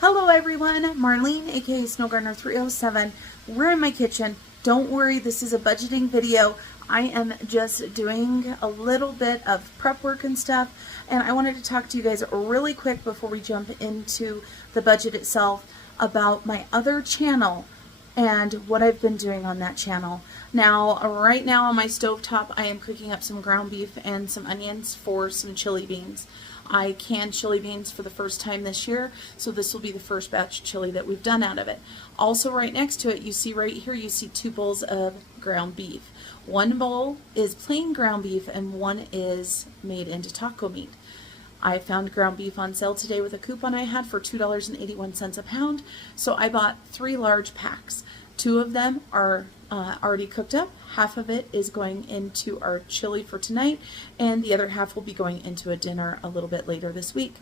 Hello everyone, Marlene aka Snowgardener 307. We're in my kitchen. Don't worry, this is a budgeting video. I am just doing a little bit of prep work and stuff, and I wanted to talk to you guys really quick before we jump into the budget itself about my other channel and what I've been doing on that channel. Now, right now on my stovetop, I am cooking up some ground beef and some onions for some chili beans. I canned chili beans for the first time this year, so this will be the first batch of chili that we've done out of it. Also right next to it, you see right here, you see 2 bowls of ground beef. One bowl is plain ground beef and one is made into taco meat. I found ground beef on sale today with a coupon I had for $2.81 a pound, so I bought 3 large packs. 2 of them are already cooked up. Half of it is going into our chili for tonight, and the other half will be going into a dinner a little bit later this week.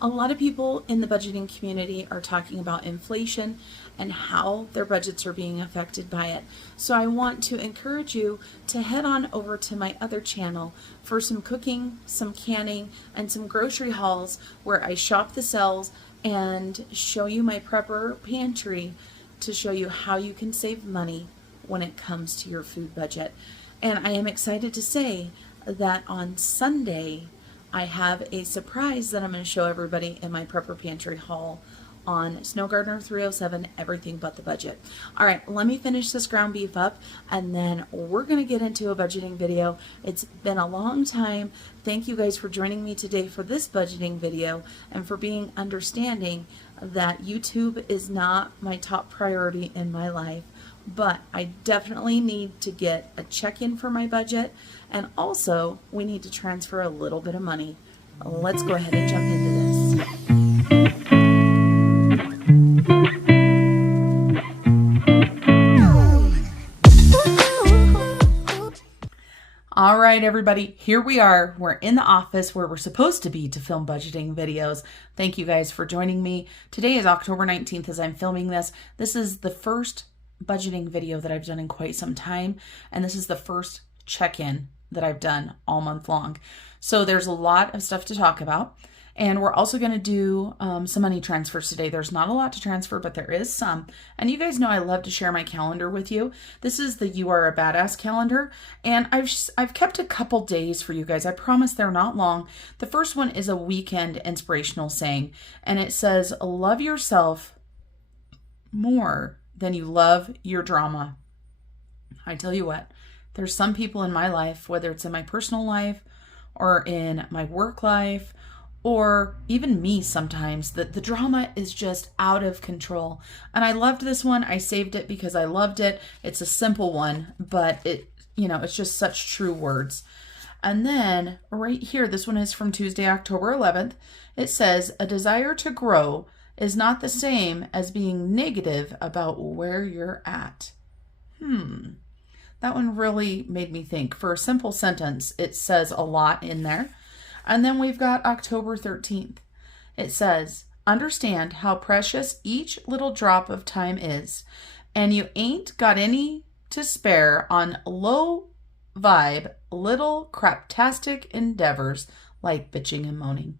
A lot of people in the budgeting community are talking about inflation and how their budgets are being affected by it. So I want to encourage you to head on over to my other channel for some cooking, some canning, and some grocery hauls where I shop the shelves and show you my prepper pantry to show you how you can save money when it comes to your food budget. And I am excited to say that on Sunday I have a surprise that I'm going to show everybody in my prepper pantry haul on Snowgardener 307, everything but the budget. All right, let me finish this ground beef up and then we're going to get into a budgeting video. It's been a long time. Thank you guys for joining me today for this budgeting video and for being understanding that YouTube is not my top priority in my life, but I definitely need to get a check-in for my budget, and also we need to transfer a little bit of money. Let's go ahead and jump into this. All right, everybody, here we are. We're in the office where we're supposed to be to film budgeting videos. Thank you guys for joining me. Today is October 19th as I'm filming this. This is the first budgeting video that I've done in quite some time, and this is the first check-in that I've done all month long. So there's a lot of stuff to talk about. And we're also going to do some money transfers today. There's not a lot to transfer, but there is some. And you guys know I love to share my calendar with you. This is the You Are a Badass calendar. And I've kept a couple days for you guys. I promise they're not long. The first one is a weekend inspirational saying. And it says, love yourself more than you love your drama. I tell you what, there's some people in my life, whether it's in my personal life or in my work life, or even me sometimes, that the drama is just out of control. And I loved this one. I saved it because I loved it. It's a simple one, but it's just such true words. And then right here, this one is from Tuesday, October 11th. It says, a desire to grow is not the same as being negative about where you're at. That one really made me think. For a simple sentence, it says a lot in there. And then we've got October 13th. It says, understand how precious each little drop of time is, and you ain't got any to spare on low vibe, little craptastic endeavors like bitching and moaning.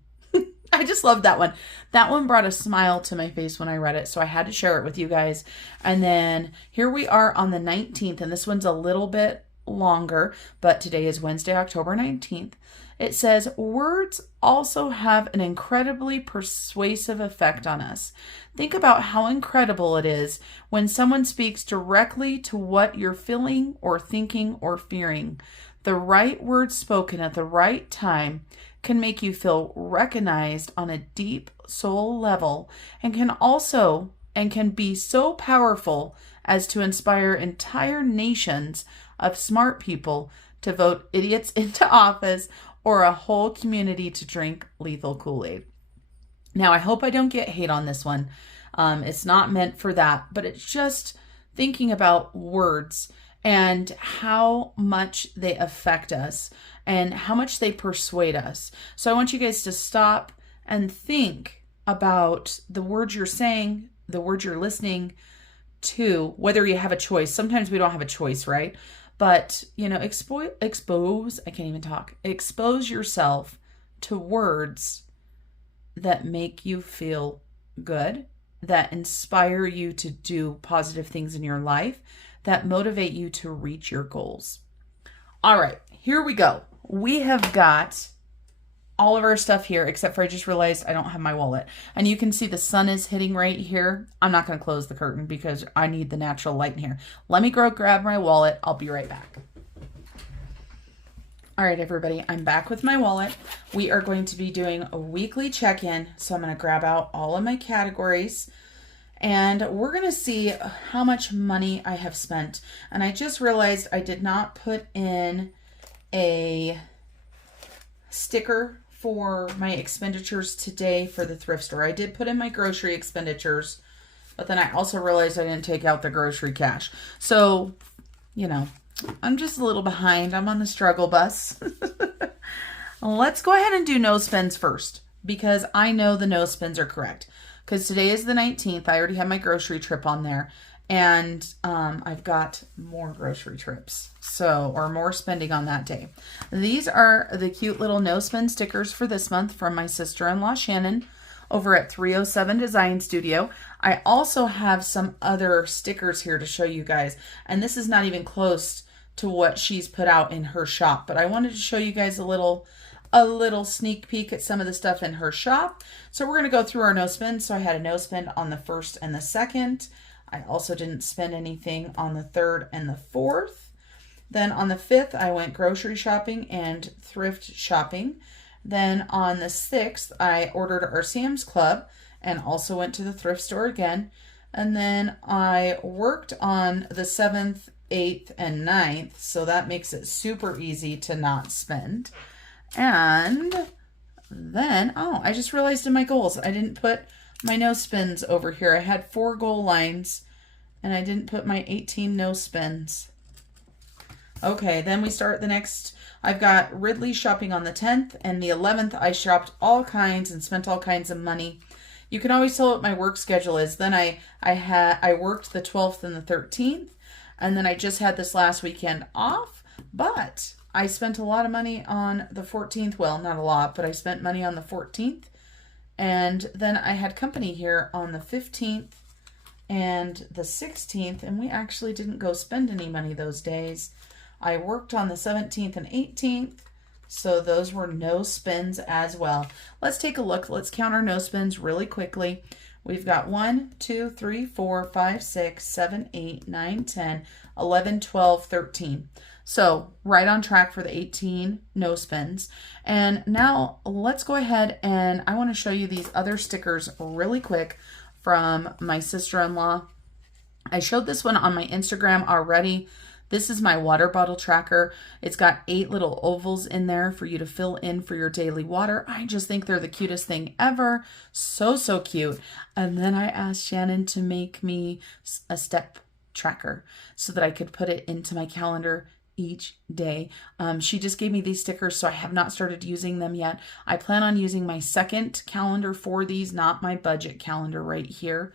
I just love that one. That one brought a smile to my face when I read it, so I had to share it with you guys. And then here we are on the 19th, and this one's a little bit longer, but today is Wednesday, October 19th. It says, words also have an incredibly persuasive effect on us. Think about how incredible it is when someone speaks directly to what you're feeling or thinking or fearing. The right words spoken at the right time can make you feel recognized on a deep soul level and can be so powerful as to inspire entire nations of smart people to vote idiots into office or a whole community to drink lethal Kool-Aid. Now, I hope I don't get hate on this one. It's not meant for that, but it's just thinking about words and how much they affect us and how much they persuade us. So I want you guys to stop and think about the words you're saying, the words you're listening to, whether you have a choice. Sometimes we don't have a choice, right? But, expose yourself to words that make you feel good, that inspire you to do positive things in your life, that motivate you to reach your goals. All right, here we go. We have got all of our stuff here, except for I just realized I don't have my wallet. And you can see the sun is hitting right here. I'm not going to close the curtain because I need the natural light in here. Let me go grab my wallet. I'll be right back. All right, everybody, I'm back with my wallet. We are going to be doing a weekly check-in. So I'm going to grab out all of my categories and we're going to see how much money I have spent. And I just realized I did not put in a sticker for my expenditures today for the thrift store. I did put in my grocery expenditures, but then I also realized I didn't take out the grocery cash. So, you know, I'm just a little behind. I'm on the struggle bus. Let's go ahead and do no spends first because I know the no spends are correct. Because today is the 19th. I already have my grocery trip on there. And I've got more grocery trips. Or more spending on that day. These are the cute little no spend stickers for this month from my sister-in-law Shannon over at 307 Design Studio. I also have some other stickers here to show you guys. And this is not even close to what she's put out in her shop, but I wanted to show you guys a little sneak peek at some of the stuff in her shop. So we're going to go through our no spend. So I had a no spend on the 1st and the 2nd. I also didn't spend anything on the 3rd and the 4th. Then on the 5th, I went grocery shopping and thrift shopping. Then on the 6th, I ordered our Sam's Club and also went to the thrift store again. And then I worked on the 7th, 8th, and 9th. So that makes it super easy to not spend. And then, I just realized in my goals, I didn't put my no spends over here. I had 4 goal lines and I didn't put my 18 no spends. Okay, then we start the next. I've got Ridley shopping on the 10th and the 11th. I shopped all kinds and spent all kinds of money. You can always tell what my work schedule is. Then I worked the 12th and the 13th, and then I just had this last weekend off, but I spent a lot of money on the 14th. Well, not a lot, but I spent money on the 14th. And then I had company here on the 15th and the 16th, and we actually didn't go spend any money those days. I worked on the 17th and 18th, so those were no spends as well. Let's take a look. Let's count our no spends really quickly. We've got 1, 2, 3, 4, 5, 6, 7, 8, 9, 10, 11, 12, 13. So right on track for the 18 no spends. And now let's go ahead and I want to show you these other stickers really quick from my sister-in-law. I showed this one on my Instagram already. This is my water bottle tracker. It's got 8 little ovals in there for you to fill in for your daily water. I just think they're the cutest thing ever. So, so cute. And then I asked Shannon to make me a step tracker so that I could put it into my calendar each day. She just gave me these stickers, so I have not started using them yet. I plan on using my second calendar for these, not my budget calendar right here.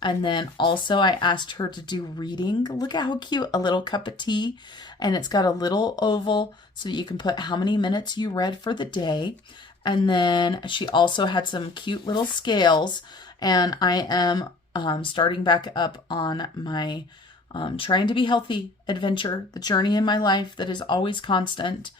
And then also I asked her to do reading. Look at how cute, a little cup of tea. And it's got a little oval so that you can put how many minutes you read for the day. And then she also had some cute little scales. And I am starting back up on my trying to be healthy adventure, the journey in my life that is always constant.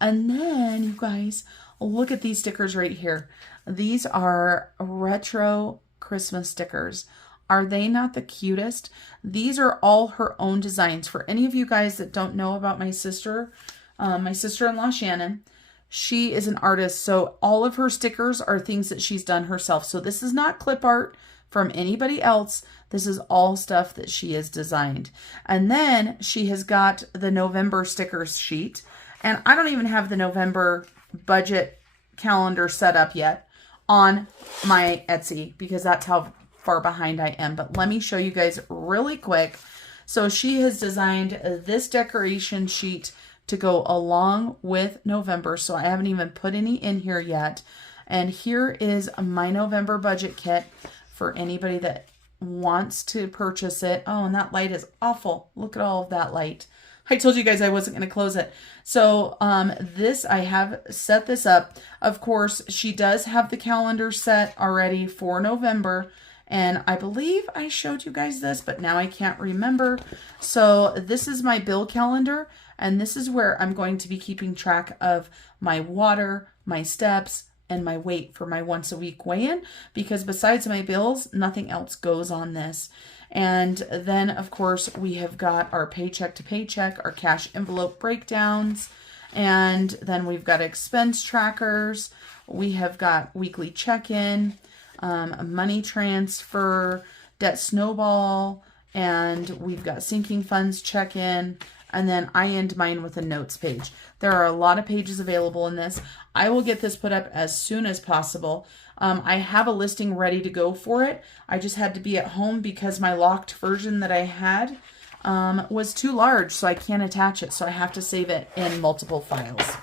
And then you guys, look at these stickers right here. These are retro Christmas stickers. Are they not the cutest? These are all her own designs. For any of you guys that don't know about my sister-in-law Shannon, she is an artist. So all of her stickers are things that she's done herself. So this is not clip art from anybody else. This is all stuff that she has designed. And then she has got the November stickers sheet. And I don't even have the November budget calendar set up yet on my Etsy because that's how far behind I am. But let me show you guys really quick. So she has designed this decoration sheet to go along with November. So I haven't even put any in here yet. And here is my November budget kit for anybody that wants to purchase it. Oh, and that light is awful. Look at all of that light. I told you guys I wasn't going to close it. So this, I have set this up. Of course, she does have the calendar set already for November. And I believe I showed you guys this, but now I can't remember. So this is my bill calendar. And this is where I'm going to be keeping track of my water, my steps, and my weight for my once a week weigh-in. Because besides my bills, nothing else goes on this. And then, of course, we have got our paycheck to paycheck, our cash envelope breakdowns, and then we've got expense trackers. We have got weekly check-in, money transfer, debt snowball, and we've got sinking funds check-in, and then I end mine with a notes page. There are a lot of pages available in this. I will get this put up as soon as possible. I have a listing ready to go for it. I just had to be at home because my locked version that I had was too large, so I can't attach it. So I have to save it in multiple files.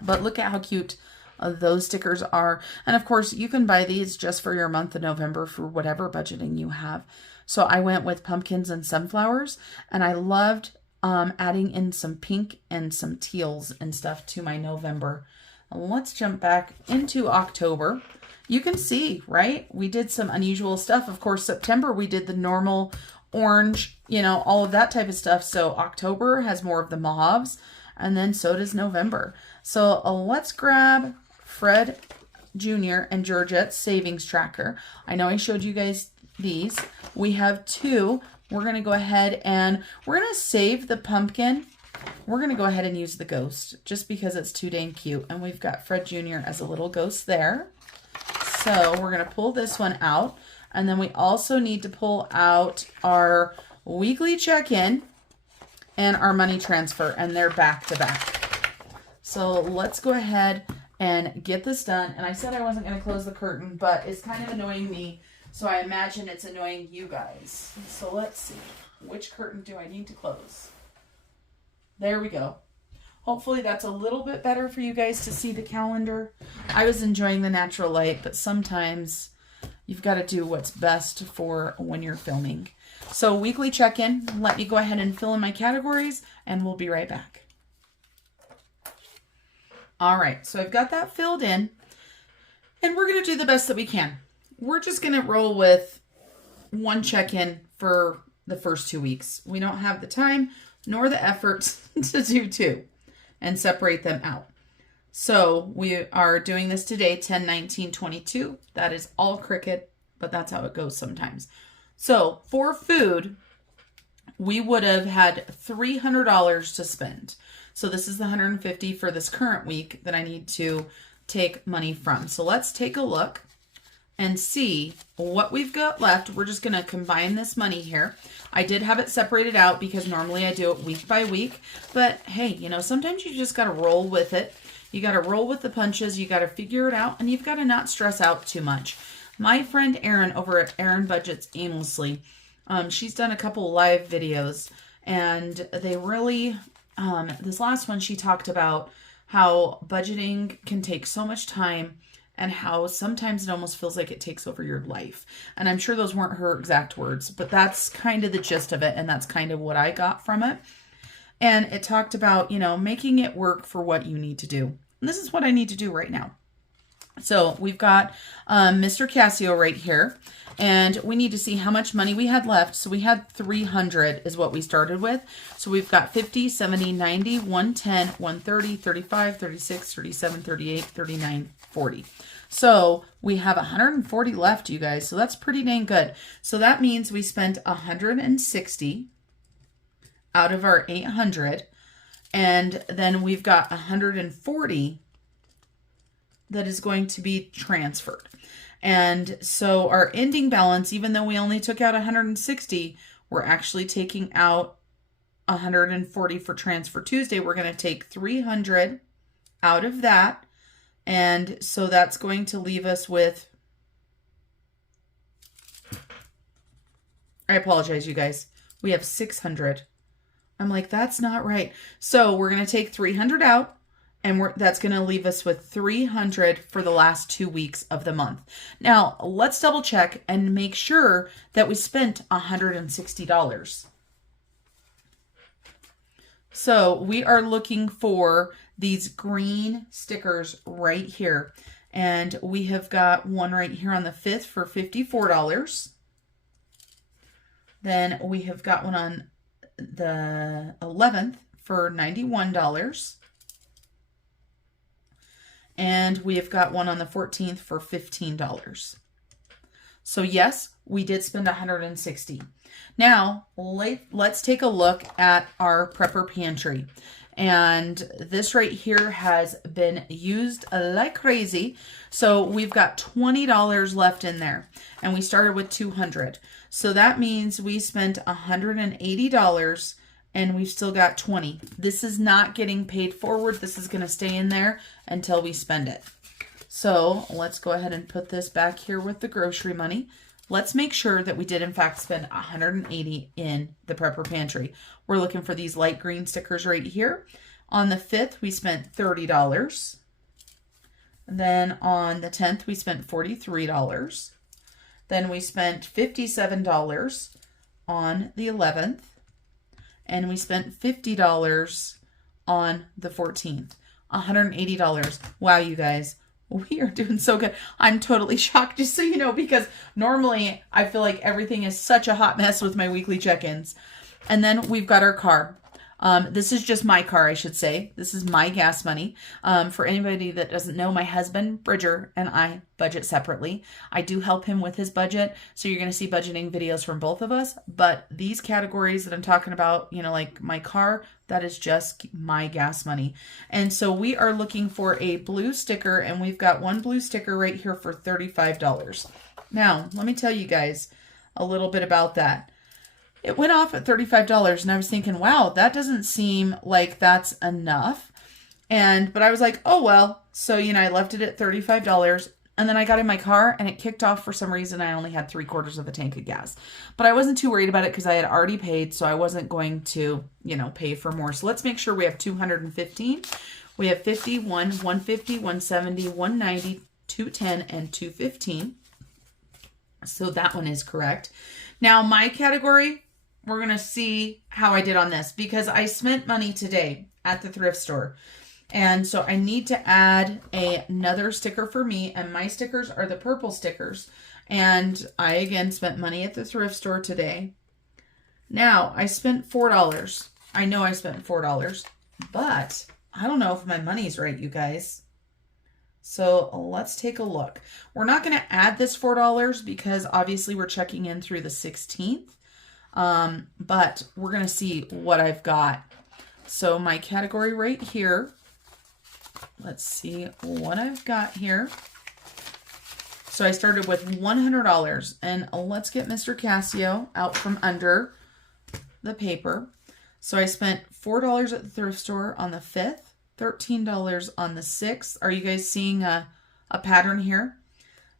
But look at how cute those stickers are. And of course, you can buy these just for your month of November for whatever budgeting you have. So I went with pumpkins and sunflowers, and I loved adding in some pink and some teals and stuff to my November. Let's jump back into October. You can see, right? We did some unusual stuff. Of course, September, we did the normal orange, you know, all of that type of stuff. So October has more of the mauves, and then so does November. So let's grab Fred Jr. and Georgette's savings tracker. I know I showed you guys these. We have two. We're going to go ahead and we're going to save the pumpkin. We're going to go ahead and use the ghost just because it's too dang cute. And we've got Fred Jr. as a little ghost there. So we're going to pull this one out. And then we also need to pull out our weekly check-in and our money transfer. And they're back to back. So let's go ahead and get this done. And I said I wasn't going to close the curtain, but it's kind of annoying me. So I imagine it's annoying you guys. So let's see. Which curtain do I need to close? There we go. Hopefully that's a little bit better for you guys to see the calendar. I was enjoying the natural light, but sometimes you've got to do what's best for when you're filming. So weekly check-in. Let me go ahead and fill in my categories, and we'll be right back. All right, so I've got that filled in, and we're going to do the best that we can. We're just going to roll with one check-in for the first 2 weeks. We don't have the time nor the effort to do two and separate them out. So we are doing this today, 10/19/22. That is all Cricut, but that's how it goes sometimes. So for food, we would have had $300 to spend. So this is the $150 for this current week that I need to take money from. So let's take a look and see what we've got left. We're just going to combine this money here. I did have it separated out because normally I do it week by week. But hey, you know, sometimes you just got to roll with it. You got to roll with the punches. You got to figure it out, and you've got to not stress out too much. My friend Erin over at Erin Budgets Aimlessly, she's done a couple live videos, and they really, this last one she talked about how budgeting can take so much time and how sometimes it almost feels like it takes over your life. And I'm sure those weren't her exact words, but that's kind of the gist of it, and that's kind of what I got from it. And it talked about, you know, making it work for what you need to do. And this is what I need to do right now. So we've got Mr. Casio right here, and we need to see how much money we had left. So we had 300 is what we started with. So we've got 50, 70, 90, 110, 130, 35, 36, 37, 38, 39, 40. So we have 140 left, you guys. So that's pretty dang good. So that means we spent 160 out of our 800. And then we've got 140 that is going to be transferred. And so our ending balance, even though we only took out 160, we're actually taking out 140 for Transfer Tuesday. We're going to take 300 out of that. And so that's going to leave us with, I apologize, you guys. We have 600. I'm like, that's not right. So we're going to take 300 out, and that's going to leave us with 300 for the last 2 weeks of the month. Now, let's double check and make sure that we spent $160. So we are looking for these green stickers right here. And we have got one right here on the 5th for $54. Then we have got one on the 11th for $91. And we have got one on the 14th for $15. So yes, we did spend $160. Now, let's take a look at our prepper pantry. And this right here has been used like crazy. So we've got $20 left in there. And we started with $200. So that means we spent $180 and we've still got $20. This is not getting paid forward. This is going to stay in there until we spend it. So let's go ahead and put this back here with the grocery money. Let's make sure that we did in fact spend $180 in the prepper pantry. We're looking for these light green stickers right here. On the 5th, we spent $30. Then on the 10th, we spent $43. Then we spent $57 on the 11th. And we spent $50 on the 14th. $180. Wow, you guys. We are doing so good. I'm totally shocked, just so you know, because normally I feel like everything is such a hot mess with my weekly check-ins. And then we've got our car. This is just my car, I should say. This is my gas money. For anybody that doesn't know, my husband, Bridger, and I budget separately. I do help him with his budget, so you're going to see budgeting videos from both of us. But these categories that I'm talking about, you know, like my car, that is just my gas money. And so we are looking for a blue sticker, and we've got one blue sticker right here for $35. Now, let me tell you guys a little bit about that. It went off at $35 and I was thinking, wow, that doesn't seem like that's enough. But I was like, oh, well, so, you know, I left it at $35 and then I got in my car and it kicked off for some reason. I only had 3/4 of a tank of gas, but I wasn't too worried about it because I had already paid. So I wasn't going to, you know, pay for more. So let's make sure we have 215. We have 51, 150, 170, 190, 210, and 215. So that one is correct. Now my category, we're going to see how I did on this because I spent money today at the thrift store. And so I need to add another sticker for me. And my stickers are the purple stickers. And I, again, spent money at the thrift store today. Now, I spent $4. I know I spent $4. But I don't know if my money's right, you guys. So let's take a look. We're not going to add this $4 because obviously we're checking in through the 16th. But we're going to see what I've got. So my category right here, let's see what I've got here. So I started with $100 and let's get Mr. Casio out from under the paper. So I spent $4 at the thrift store on the 5th, $13 on the 6th. Are you guys seeing a pattern here?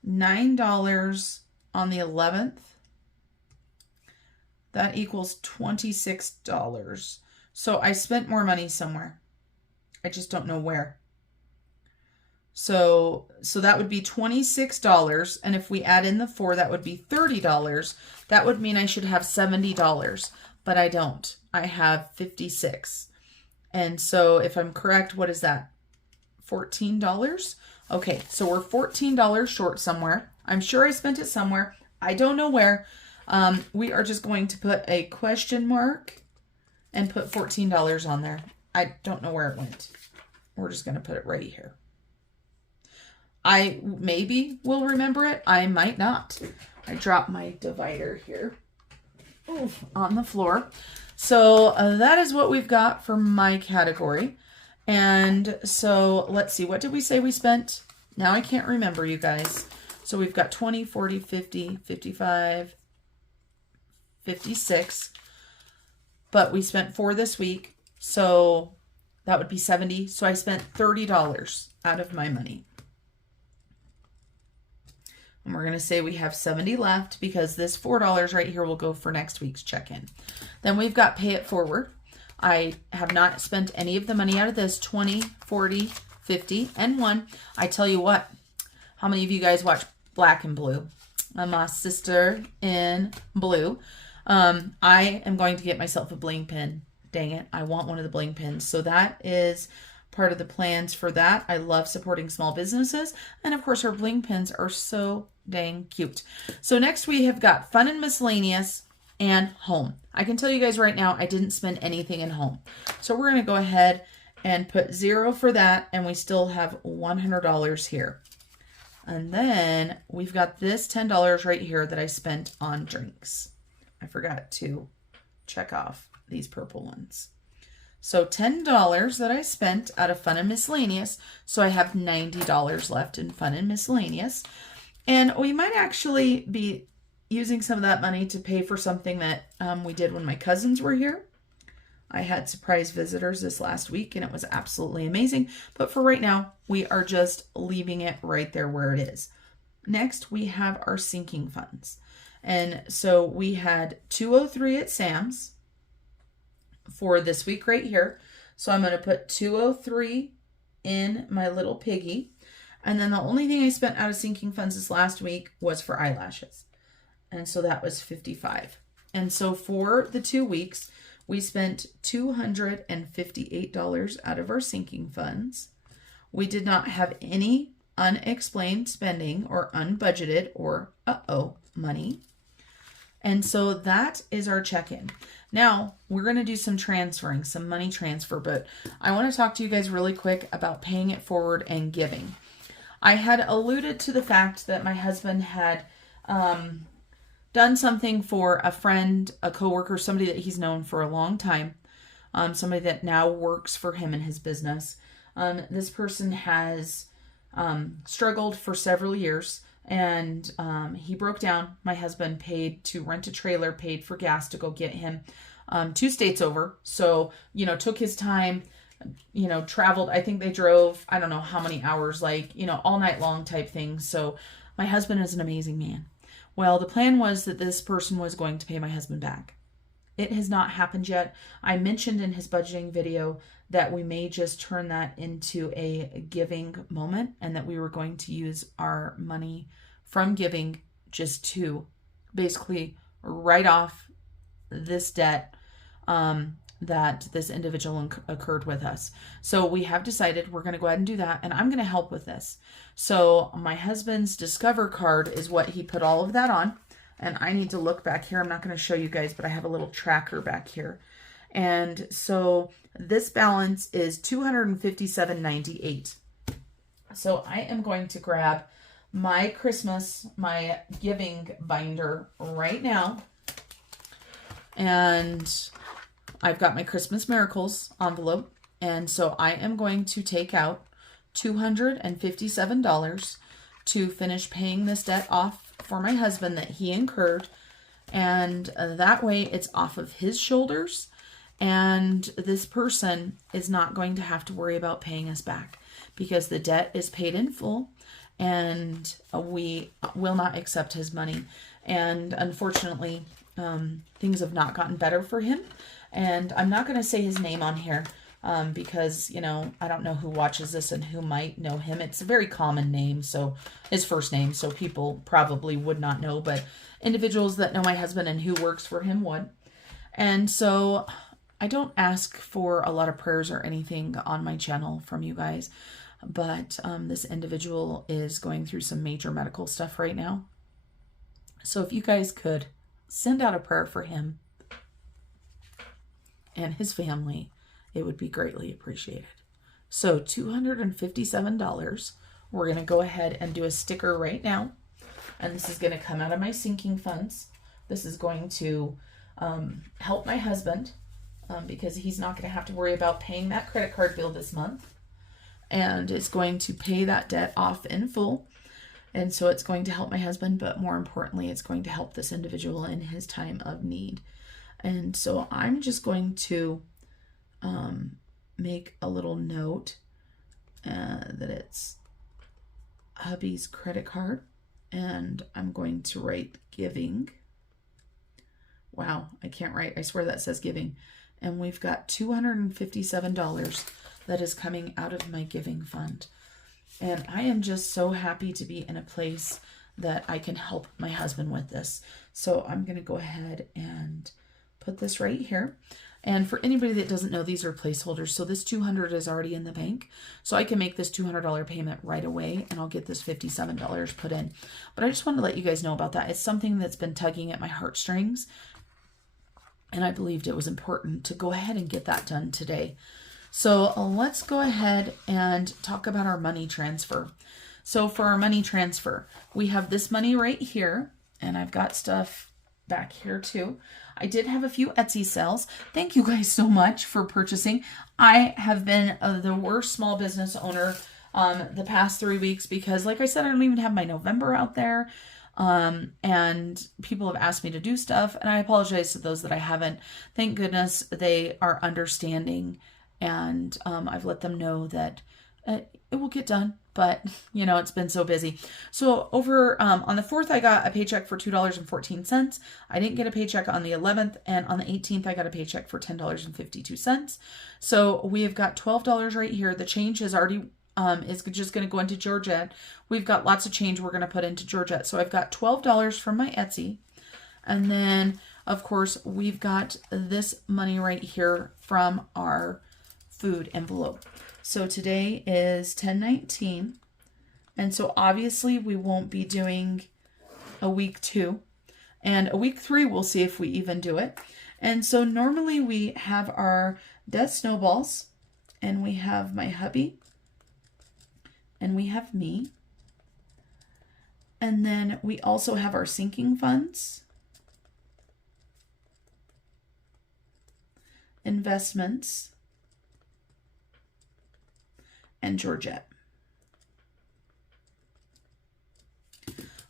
$9 on the 11th. That equals $26. So I spent more money somewhere. I just don't know where. So that would be $26. And if we add in the 4, that would be $30. That would mean I should have $70, but I don't. I have $56. And so if I'm correct, what is that? $14? Okay, so we're $14 short somewhere. I'm sure I spent it somewhere. I don't know where. We are just going to put a question mark and put $14 on there. I don't know where it went. We're just going to put it right here. I maybe will remember it. I might not. I dropped my divider here on the floor. So that is what we've got for my category. And so let's see. What did we say we spent? Now I can't remember, you guys. So we've got 20, 40, 50, 55, 56. But we spent 4 this week. So that would be 70. So I spent $30 out of my money. And we're going to say we have 70 left because this $4 right here will go for next week's check-in. Then we've got pay it forward. I have not spent any of the money out of this 20, 40, 50, and 1. I tell you what, how many of you guys watch Black and Blue? I'm my sister in blue. I am going to get myself a bling pin dang it, I want one of the bling pins. So that is part of the plans for that. I love supporting small businesses. And of course, our bling pins are so dang cute. So next we have got fun and miscellaneous and home. I can tell you guys right now, I didn't spend anything in home. So we're going to go ahead and put 0 for that. And we still have $100 here. And then we've got this $10 right here that I spent on drinks. I forgot to check off these purple ones. So $10 that I spent out of fun and miscellaneous. So I have $90 left in fun and miscellaneous. And we might actually be using some of that money to pay for something that we did when my cousins were here. I had surprise visitors this last week and it was absolutely amazing. But for right now, we are just leaving it right there where it is. Next, we have our sinking funds. And so we had $203 at Sam's for this week right here. So I'm going to put $203 in my little piggy. And then the only thing I spent out of sinking funds this last week was for eyelashes. And so that was $55. And so for the 2 weeks, we spent $258 out of our sinking funds. We did not have any unexplained spending or unbudgeted or money. And so that is our check-in. Now we're going to do some transferring, some money transfer, but I want to talk to you guys really quick about paying it forward and giving. I had alluded to the fact that my husband had done something for a friend, a coworker, somebody that he's known for a long time, somebody that now works for him in his business. This person has struggled for several years, and he broke down. My husband paid to rent a trailer, paid for gas to go get him 2 states over. So, took his time, traveled. I think they drove, I don't know how many hours, all night long type thing. So my husband is an amazing man. Well, the plan was that this person was going to pay my husband back. It has not happened yet. I mentioned in his budgeting video that we may just turn that into a giving moment and that we were going to use our money from giving just to basically write off this debt that this individual occurred with us. So we have decided we're going to go ahead and do that, and I'm going to help with this. So my husband's Discover card is what he put all of that on, and I need to look back here. I'm not going to show you guys, but I have a little tracker back here. And so this balance is $257.98. So I am going to grab my giving binder right now, and I've got my Christmas Miracles envelope, and so I am going to take out $257 to finish paying this debt off for my husband that he incurred, and that way it's off of his shoulders, and this person is not going to have to worry about paying us back because the debt is paid in full, and we will not accept his money. And unfortunately, things have not gotten better for him. And I'm not going to say his name on here because, I don't know who watches this and who might know him. It's a very common name, so his first name, so people probably would not know, but individuals that know my husband and who works for him would. And so I don't ask for a lot of prayers or anything on my channel from you guys, but this individual is going through some major medical stuff right now. So if you guys could send out a prayer for him and his family, it would be greatly appreciated. So $257, we're going to go ahead and do a sticker right now. And this is going to come out of my sinking funds. This is going to help my husband because he's not going to have to worry about paying that credit card bill this month. And it's going to pay that debt off in full. And so it's going to help my husband, but more importantly, it's going to help this individual in his time of need. And so I'm just going to make a little note that it's hubby's credit card, and I'm going to write giving. Wow, I can't write. I swear that says giving. And we've got $257 that is coming out of my giving fund. And I am just so happy to be in a place that I can help my husband with this. So I'm going to go ahead and put this right here. And for anybody that doesn't know, these are placeholders. So this $200 is already in the bank. So I can make this $200 payment right away and I'll get this $57 put in. But I just wanted to let you guys know about that. It's something that's been tugging at my heartstrings. And I believed it was important to go ahead and get that done today. So let's go ahead and talk about our money transfer. So for our money transfer, we have this money right here. And I've got stuff back here too. I did have a few Etsy sales. Thank you guys so much for purchasing. I have been the worst small business owner the past 3 weeks because, like I said, I don't even have my November out there. And people have asked me to do stuff, and I apologize to those that I haven't. Thank goodness they are understanding, and I've let them know that it will get done. But, you know, it's been so busy. So over on the 4th, I got a paycheck for $2.14. I didn't get a paycheck on the 11th. And on the 18th, I got a paycheck for $10.52. So we have got $12 right here. The change is already, is just going to go into Georgette. We've got lots of change we're going to put into Georgette. So I've got $12 from my Etsy. And then, of course, we've got this money right here from our food envelope. So today is 10/19, and so obviously we won't be doing a week 2, and a week 3 we'll see if we even do it. And so normally we have our dead snowballs, and we have my hubby, and we have me, and then we also have our sinking funds, investments, and Georgette.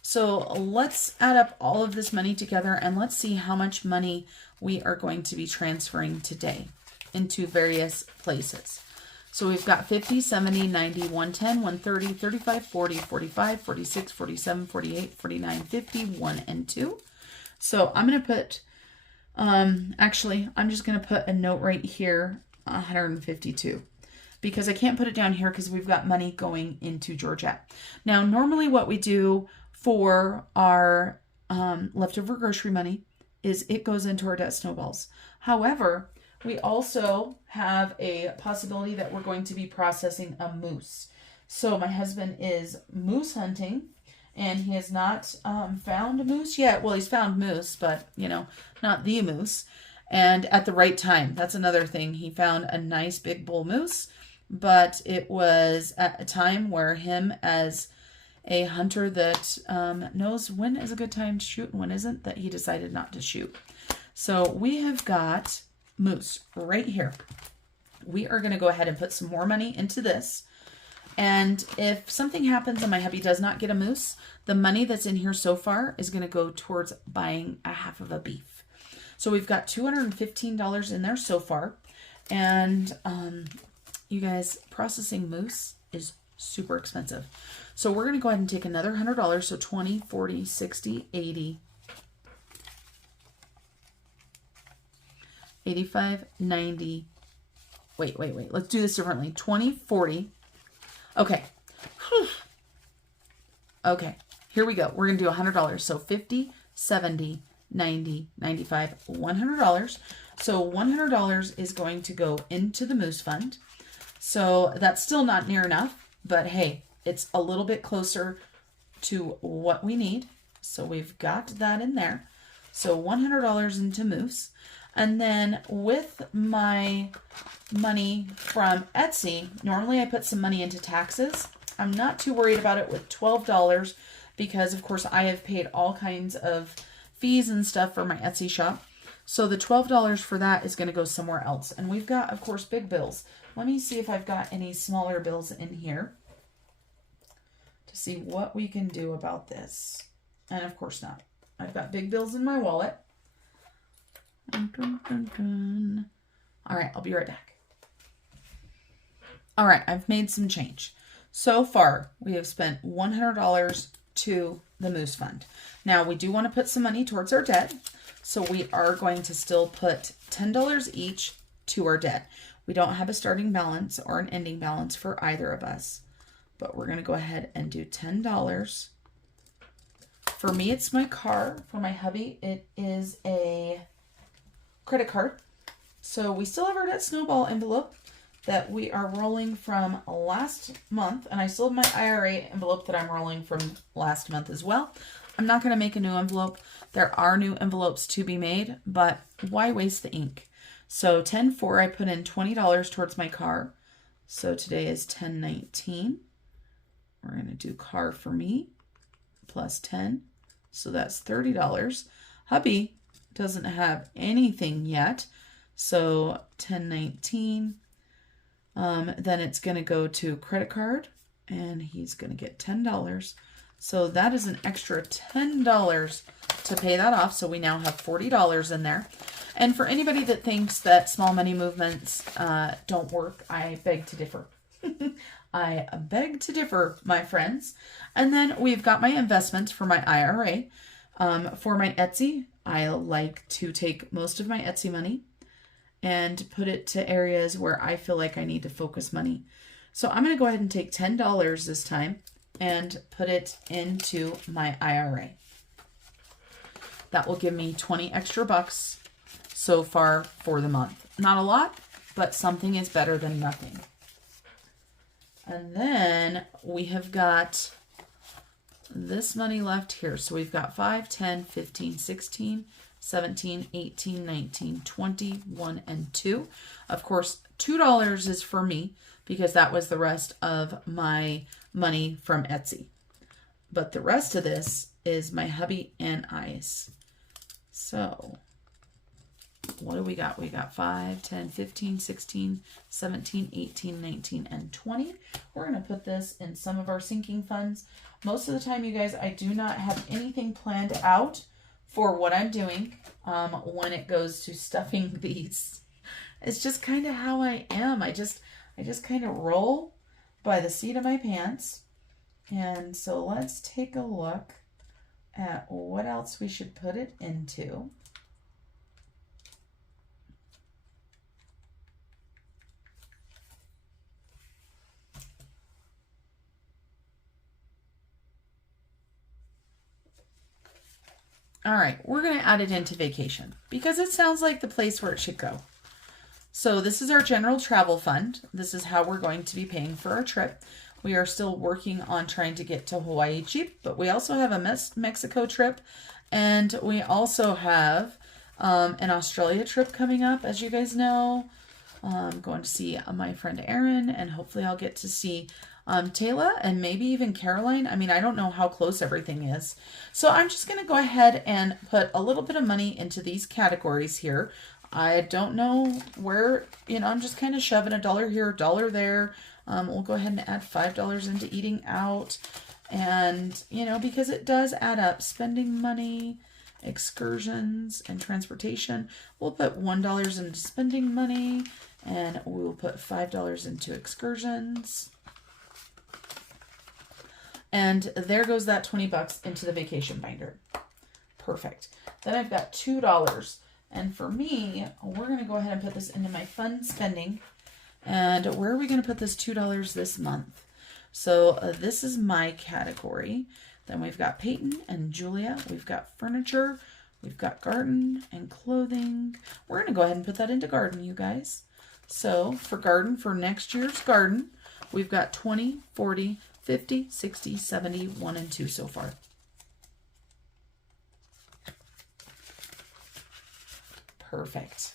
So let's add up all of this money together and let's see how much money we are going to be transferring today into various places. So we've got 50, 70, 90, 110, 130, 35, 40, 45, 46, 47, 48, 49, 50, 1, and 2. So I'm going to put, actually, I'm just going to put a note right here, 152. Because I can't put it down here because we've got money going into Georgette. Now, normally what we do for our leftover grocery money is it goes into our debt snowballs. However, we also have a possibility that we're going to be processing a moose. So my husband is moose hunting, and he has not found a moose yet. Well, he's found moose, but, you know, not the moose. And at the right time. That's another thing. He found a nice big bull moose. But it was at a time where him as a hunter that knows when is a good time to shoot and when isn't, that he decided not to shoot. So we have got moose right here. We are going to go ahead and put some more money into this. And if something happens and my hubby does not get a moose, the money that's in here so far is going to go towards buying a half of a beef. So we've got $215 in there so far. And you guys, processing moose is super expensive. So we're going to go ahead and take another $100. So 20, 40, 60, 80, 85, 90. Wait. Let's do this differently. 20, 40. Okay. Whew. Okay. Here we go. We're going to do $100. So 50, 70, 90, 95, $100. So $100 is going to go into the moose fund. So that's still not near enough, but hey, it's a little bit closer to what we need. So we've got that in there. So $100 into moose. And then with my money from Etsy, normally I put some money into taxes. I'm not too worried about it with $12 because, of course, I have paid all kinds of fees and stuff for my Etsy shop. So the $12 for that is going to go somewhere else. And we've got, of course, big bills. Let me see if I've got any smaller bills in here to see what we can do about this. And of course not. I've got big bills in my wallet. Dun, dun, dun, dun. All right, I'll be right back. All right, I've made some change. So far, we have spent $100 to the Moose Fund. Now, we do want to put some money towards our debt. So we are going to still put $10 each to our debt. We don't have a starting balance or an ending balance for either of us. But we're going to go ahead and do $10. For me, it's my car. For my hubby, it is a credit card. So we still have our Debt Snowball envelope that we are rolling from last month. And I still have my IRA envelope that I'm rolling from last month as well. I'm not going to make a new envelope. There are new envelopes to be made, but why waste the ink? So 10/4, I put in $20 towards my car. So today is 10/19. We're going to do car for me plus 10. So that's $30. Hubby doesn't have anything yet. So 10/19. Then it's going to go to credit card and he's going to get $10. So that is an extra $10 to pay that off. So we now have $40 in there. And for anybody that thinks that small money movements don't work, I beg to differ. I beg to differ, my friends. And then we've got my investments for my IRA. For my Etsy, I like to take most of my Etsy money and put it to areas where I feel like I need to focus money. So I'm going to go ahead and take $10 this time and put it into my IRA. That will give me 20 extra bucks so far for the month. Not a lot, but something is better than nothing. And then we have got this money left here. So we've got 5, 10, 15, 16, 17, 18, 19, 20, 1, and 2. Of course, $2 is for me because that was the rest of my money from Etsy. But the rest of this is my hubby and I's. So what do we got? We got 5, 10, 15, 16, 17, 18, 19, and 20. We're going to put this in some of our sinking funds. Most of the time, you guys, I do not have anything planned out for what I'm doing when it goes to stuffing these. It's just kind of how I am. I just kind of roll by the seat of my pants. And so let's take a look at what else we should put it into. All right, we're going to add it into vacation because it sounds like the place where it should go. So this is our general travel fund. This is how we're going to be paying for our trip. We are still working on trying to get to Hawaii cheap, but we also have a Mexico trip, and we also have an Australia trip coming up, as you guys know. I'm going to see my friend Erin, and hopefully I'll get to see Taylor and maybe even Caroline. I mean, I don't know how close everything is. So I'm just going to go ahead and put a little bit of money into these categories here. I don't know where, I'm just kind of shoving $1 here, $1 there. We'll go ahead and add $5 into eating out. And, because it does add up, spending money, excursions, and transportation. We'll put $1 into spending money, and we will put $5 into excursions. And there goes that 20 bucks into the vacation binder. Perfect. Then I've got $2. And for me, we're going to go ahead and put this into my fun spending. And where are we going to put this $2 this month? So this is my category. Then we've got Peyton and Julia. We've got furniture. We've got garden and clothing. We're going to go ahead and put that into garden, you guys. So for garden, for next year's garden, we've got 20, 40, 50, 60, 70, 1, and 2 so far. Perfect.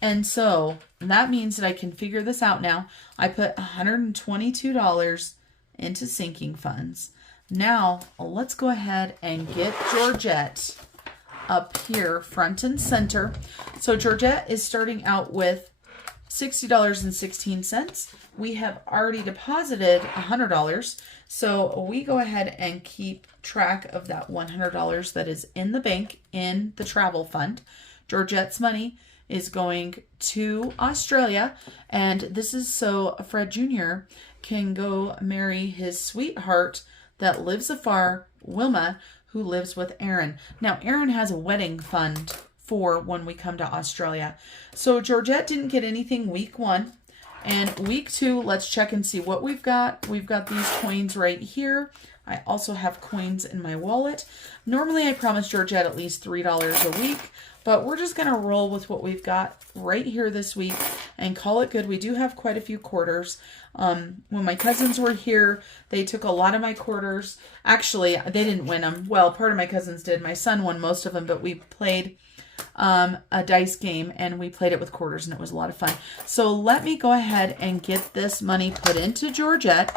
And so that means that I can figure this out now. I put $122 into sinking funds. Now let's go ahead and get Georgette up here front and center. So Georgette is starting out with $60.16. We have already deposited $100. So we go ahead and keep track of that $100 that is in the bank in the travel fund. Georgette's money is going to Australia, and this is so Fred Jr. can go marry his sweetheart that lives afar, Wilma, who lives with Erin. Now, Erin has a wedding fund for when we come to Australia. So Georgette didn't get anything week 1. And week 2, let's check and see what we've got. We've got these coins right here. I also have coins in my wallet. Normally I promise Georgette at least $3 a week, but we're just going to roll with what we've got right here this week and call it good. We do have quite a few quarters. When my cousins were here, they took a lot of my quarters. Actually, they didn't win them. Well, part of my cousins did. My son won most of them, but we played a dice game and we played it with quarters and it was a lot of fun. So let me go ahead and get this money put into Georgette.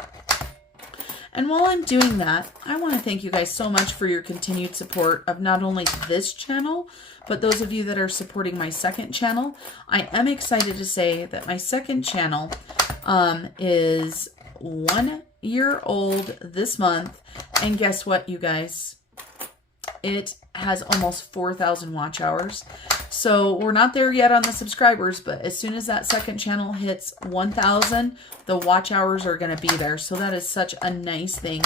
And while I'm doing that, I want to thank you guys so much for your continued support of not only this channel, but those of you that are supporting my second channel. I am excited to say that my second channel is 1 year old this month. And guess what, you guys? It has almost 4,000 watch hours. So we're not there yet on the subscribers, but as soon as that second channel hits 1,000, the watch hours are going to be there. So that is such a nice thing.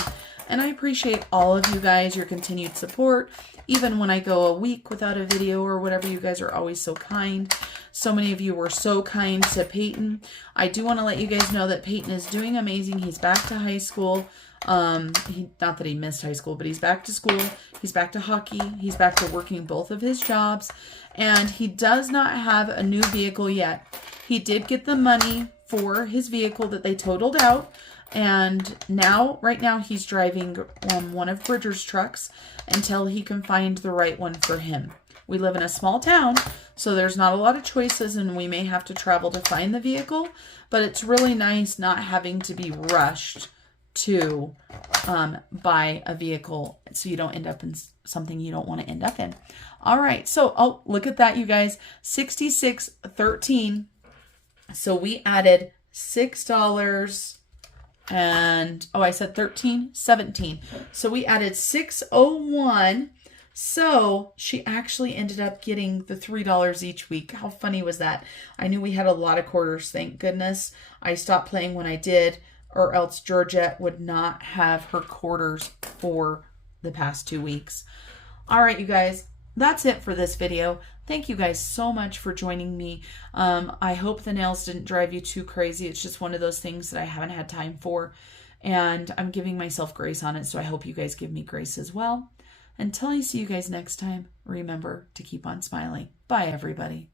And I appreciate all of you guys, your continued support. Even when I go a week without a video or whatever, you guys are always so kind. So many of you were so kind to Peyton. I do want to let you guys know that Peyton is doing amazing. He's back to high school. Not that he missed high school, but he's back to school. He's back to hockey. He's back to working both of his jobs. And he does not have a new vehicle yet. He did get the money for his vehicle that they totaled out. And now, right now, he's driving one of Bridger's trucks until he can find the right one for him. We live in a small town, so there's not a lot of choices, and we may have to travel to find the vehicle. But it's really nice not having to be rushed to buy a vehicle so you don't end up in something you don't want to end up in. All right, so oh, look at that, you guys. 66.13. So we added $6 and I said 13, 17. So we added $6.01. So she actually ended up getting the $3 each week. How funny was that? I knew we had a lot of quarters, thank goodness. I stopped playing when I did, or else Georgette would not have her quarters for the past 2 weeks. All right, you guys, that's it for this video. Thank you guys so much for joining me. I hope the nails didn't drive you too crazy. It's just one of those things that I haven't had time for, and I'm giving myself grace on it, so I hope you guys give me grace as well. Until I see you guys next time, remember to keep on smiling. Bye, everybody.